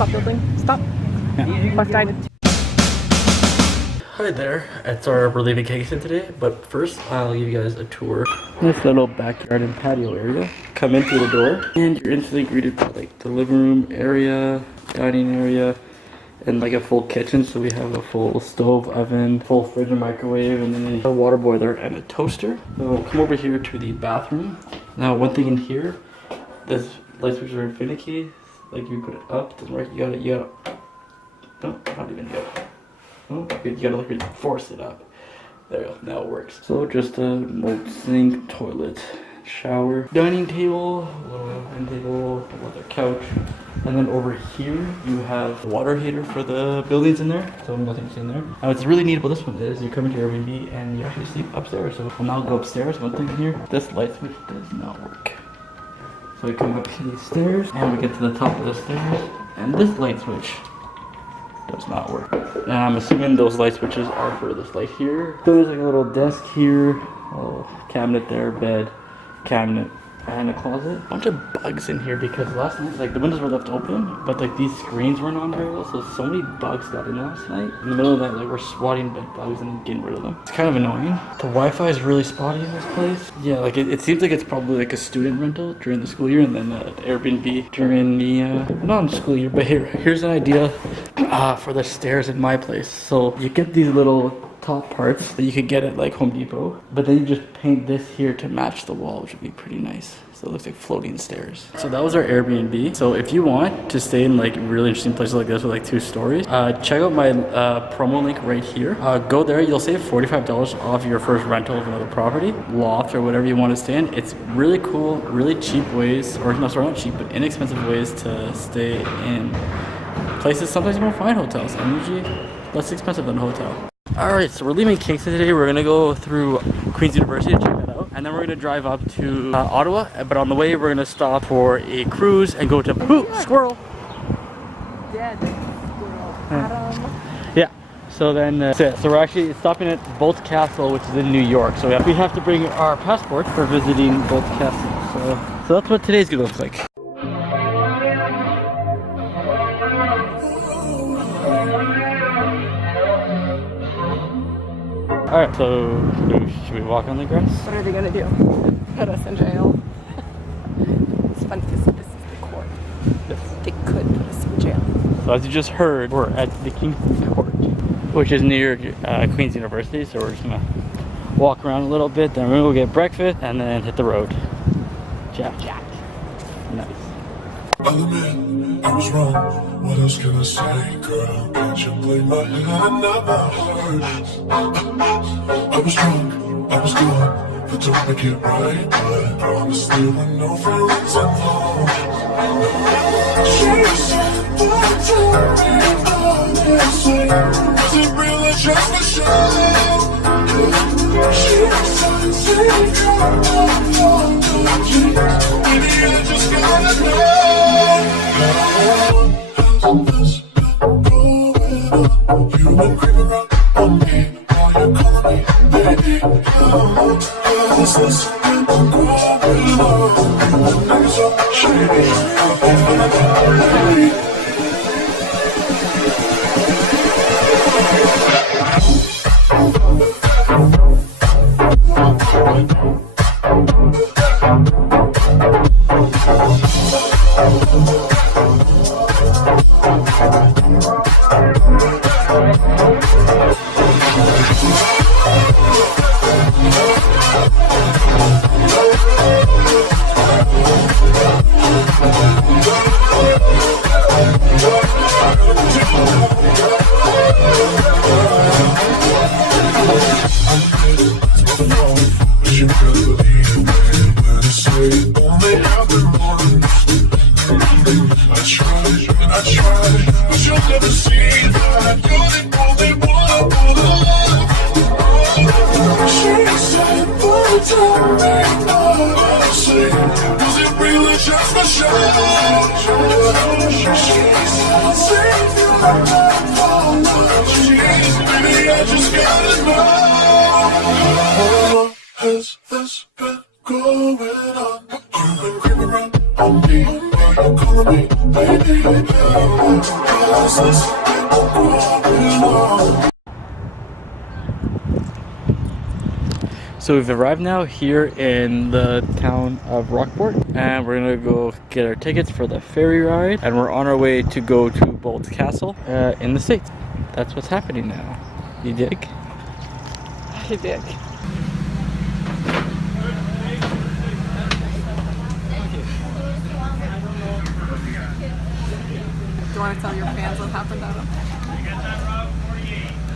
Stop building. Stop. Left guided. Hi there, we're leaving Kingston today, but first I'll give you guys a tour. This little backyard and patio area. Come in through the door, and you're instantly greeted by like the living room area, dining area, and like a full kitchen. So we have a full stove, oven, full fridge and microwave, and then a water boiler and a toaster. So come over here to the bathroom. Now one thing in here, this light switches are finicky. Like you put it up, doesn't work. You gotta. No, not even yet. Oh, you gotta like force it up. There you go, now it works. So just a mold sink, toilet, shower, dining table, a little end table, another couch. And then over here, you have a water heater for the buildings in there. So nothing's in there. Now what's really neat about this one is you come into your Airbnb and you actually sleep upstairs. So we'll now go upstairs. One thing here, this light switch does not work. So we come up these stairs and we get to the top of the stairs. And this light switch does not work. And I'm assuming those light switches are for this light here. So there's like a little desk here, a little cabinet there, bed, cabinet, and a closet. Bunch of bugs in here because last night, like the windows were left open, but like these screens weren't on very well, so many bugs got in last night. In the middle of the night, like we're swatting bed bugs and getting rid of them. It's kind of annoying. The Wi-Fi is really spotty in this place. Yeah, like it seems like it's probably like a student rental during the school year and then Airbnb during the non-school year. But here's an idea for the stairs in my place. So you get these little top parts that you could get at like Home Depot, but then you just paint this here to match the wall, which would be pretty nice. So it looks like floating stairs. So that was our Airbnb. So if you want to stay in like really interesting places like this with like 2 stories, check out my promo link right here. Go there, you'll save $45 off your first rental of another property, loft or whatever you want to stay in. It's really cool, really cheap ways, or no, sorry, not cheap, but inexpensive ways to stay in places sometimes you won't find hotels, and usually less expensive than a hotel. Alright, so we're leaving Kingston today. We're gonna go through Queen's University to check that out, and then we're gonna drive up to Ottawa, but on the way we're gonna stop for a cruise and go to squirrel. Dead squirrel. Adam. Yeah, so then so we're actually stopping at Boldt Castle, which is in New York, so we have to bring our passport for visiting Boldt Castle. So that's what today's gonna look like. Alright, so should we walk on the grass? What are they gonna do? Put us in jail? It's funny because this is the court. Yes. They could put us in jail. So as you just heard, we're at the Kingston court, which is near Queen's University. So we're just gonna walk around a little bit, then we're gonna go get breakfast, and then hit the road. Jack. Nice. I was wrong. What else can I say, girl? Can't you blame my head? I never heard. I was drunk, I was gone, but don't make it right. But promise there were no feelings involved. She said, "What do we honestly? Was it real or just a show?" She said, "Take your apology. Maybe I just gotta know." You've been creeping around on me, while you're calling me baby. How has this been going on? You niggas so shady, has this been going on? You've been creeping around on me, calling me, baby? How's this going on? So we've arrived now here in the town of Rockport, and we're gonna go get our tickets for the ferry ride, and we're on our way to go to Boldt Castle in the States. That's what's happening now. You dig? I dig. Do you want to tell your fans what happened, Adam?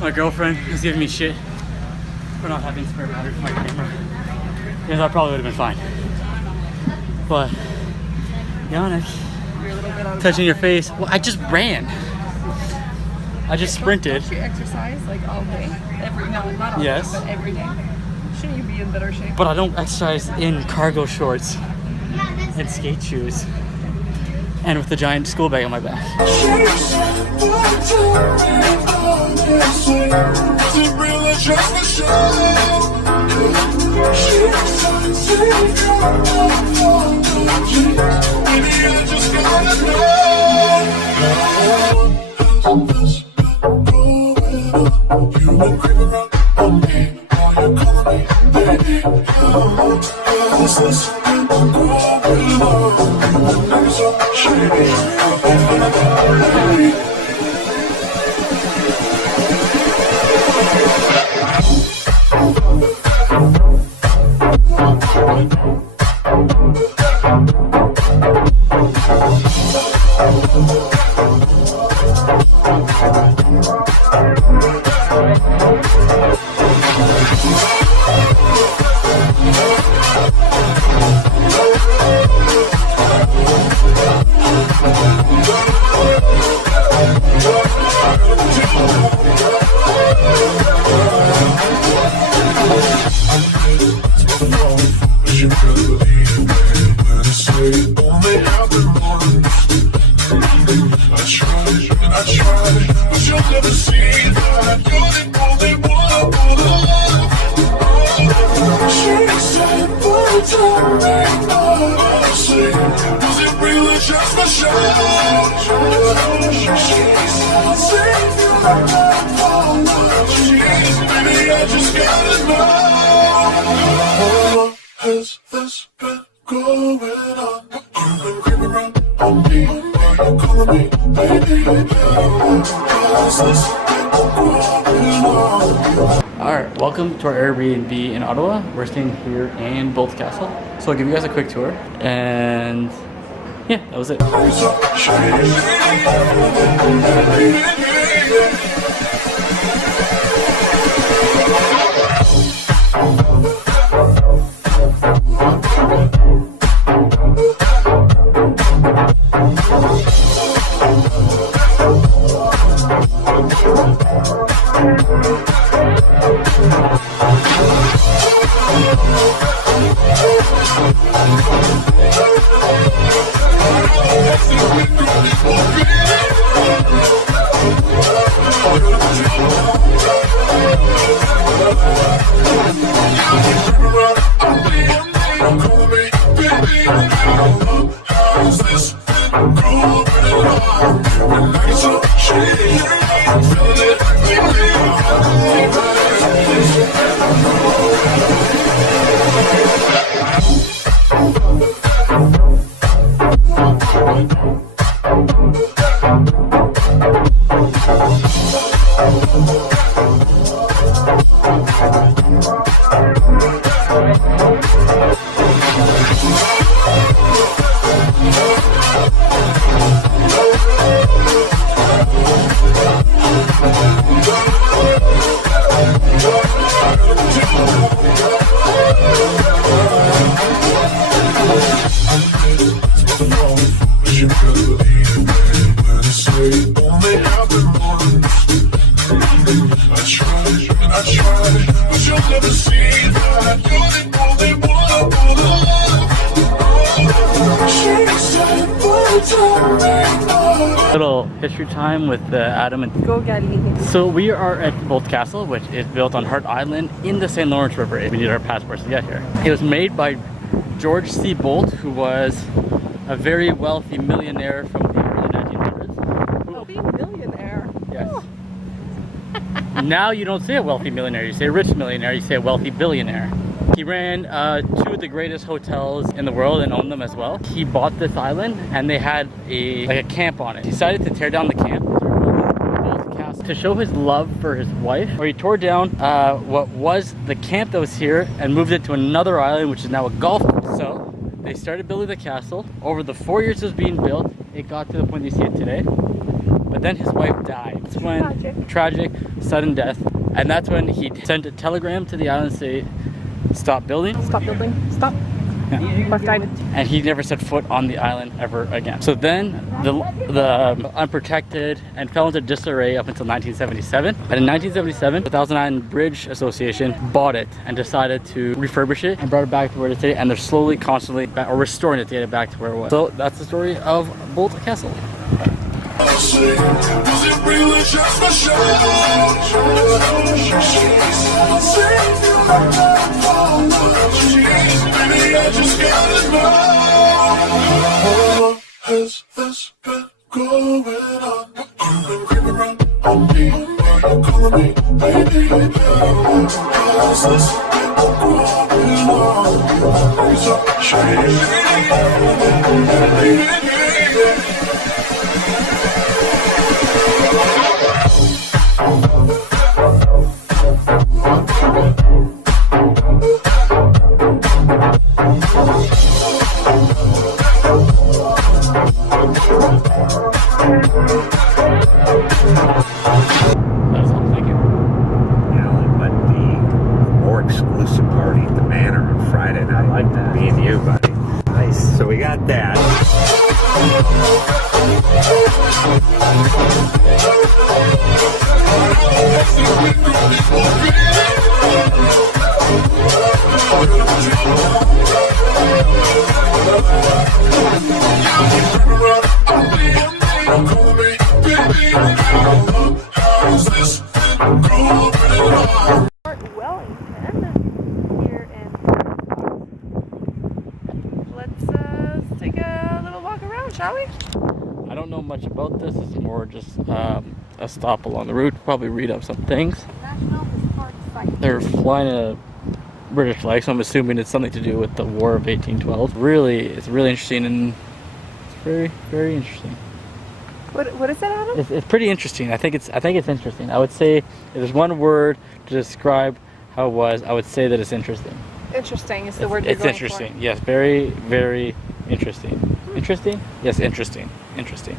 My girlfriend was giving me shit for not having spare battery for my camera. Yeah, that probably would have been fine. But, Yannick, You're a little bit out of touching your face. Well, I just ran. I just sprinted. Don't you exercise like all day? Not all day, Yes. but every day. Shouldn't you be in better shape? But I don't exercise in cargo shorts and skate shoes and with a giant school bag on my back. You've been creeping around on me. Now you're calling me, baby. How's this going on? You've been acting so shady. You could believe me when I say it only happened once. I tried, but you'll never see that. You're the only one I wanna love. She said, but tell me honestly, was it really just a show? She said, save you like that apologies. Baby, I just gotta know. Has this been going on? You've been creeping around on me. Now you're calling me, baby. Has this been going on? Alright, welcome to our Airbnb in Ottawa. We're staying here in Boldt Castle. So I'll give you guys a quick tour, and yeah, that was it. Little history time with Adam and Go get me. So we are at Boldt Castle, which is built on Hart Island in the St. Lawrence River. We need our passports to get here. It was made by George C. Boldt, who was a very wealthy millionaire from the early 1900s. Oh, being millionaire. Yes. Oh. Now you don't say a wealthy millionaire, you say a rich millionaire, you say a wealthy billionaire. He ran two of the greatest hotels in the world and owned them as well. He bought this island and they had a camp on it. He decided to tear down the camp, Boldt Castle, to show his love for his wife. Or he tore down what was the camp that was here and moved it to another island, which is now a golf course. So they started building the castle. Over the 4 years it was being built, it got to the point you see it today. But then his wife died. That's when tragic, sudden death. And that's when he sent a telegram to the island saying, stop building. Stop building. Stop. Yeah. Wife died. And he never set foot on the island ever again. So then the unprotected and fell into disarray up until 1977. But in 1977, the Thousand Island Bridge Association bought it and decided to refurbish it and brought it back to where it is today. And they're slowly, constantly, or restoring it to get it back to where it was. So that's the story of Boldt Castle. Was it really just a show? Maybe I just gotta know. How long has this been going on? You've been creeping around on me, calling me baby. How has this been going on? So shady. Exclusive party at the Manor on Friday night. I like that. Me and you, buddy. Nice. So we got that. Fort Wellington here in. Let's take a little walk around, shall we? I don't know much about this. It's more just a stop along the route. Probably read up some things. National Historic Site. They're flying a British flag, so I'm assuming it's something to do with the War of 1812. Really, it's really interesting and it's very, very interesting. What is that, Adam? It's pretty interesting. I think it's interesting. I would say if there's one word to describe how it was, I would say that it's interesting. Interesting is the word you're It's going interesting. for. Yes, very, very interesting. Interesting? Yes, interesting. Interesting.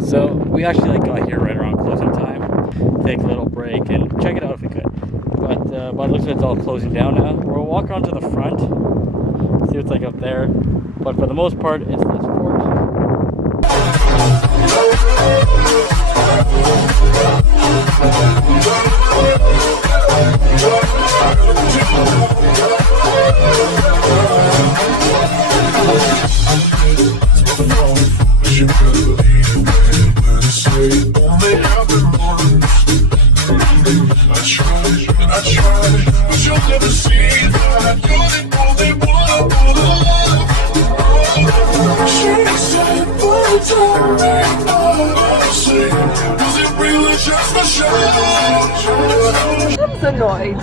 So we actually got here right around closing time. Take a little break and check it out if we could. But by the looks of it, it's all closing down now. We'll walk around to the front, see what's like up there. But for the most part, it's this fort. You better believe it, when I say only happen once. I tried, but you'll never see that. You're the only one for the love. She said, "What's up right now?" I say, was it really just a show? Adam's annoyed.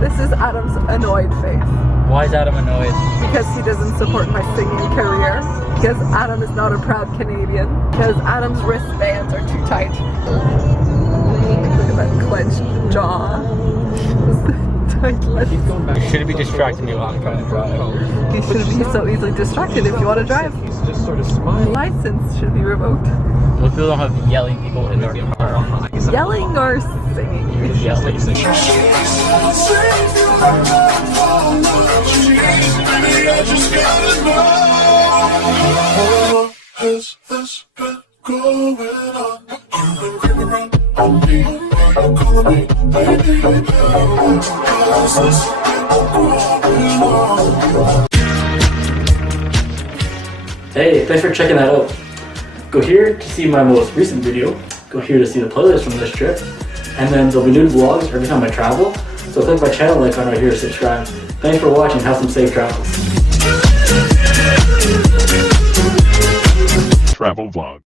This is Adam's annoyed face. Why is Adam annoyed? Because he doesn't support my singing career. Because Adam is not a proud Canadian. Because Adam's wristbands are too tight. Look at that clenched jaw. Tight lips. You shouldn't be distracting me while I'm trying to drive. You shouldn't be so easily distracted if you want to drive. Just sort of smiling. License should be revoked. Most people don't have yelling people in their car. Yelling or singing? Yelling. Baby, I just gotta know. How long has this been going on? You've been creeping around on me, calling Hey, thanks for checking that out. Go here to see my most recent video. Go here to see the playlist from this trip. And then there'll be new vlogs every time I travel. So click my channel icon right here to subscribe. Thanks for watching. Have some safe travels. Travel vlog.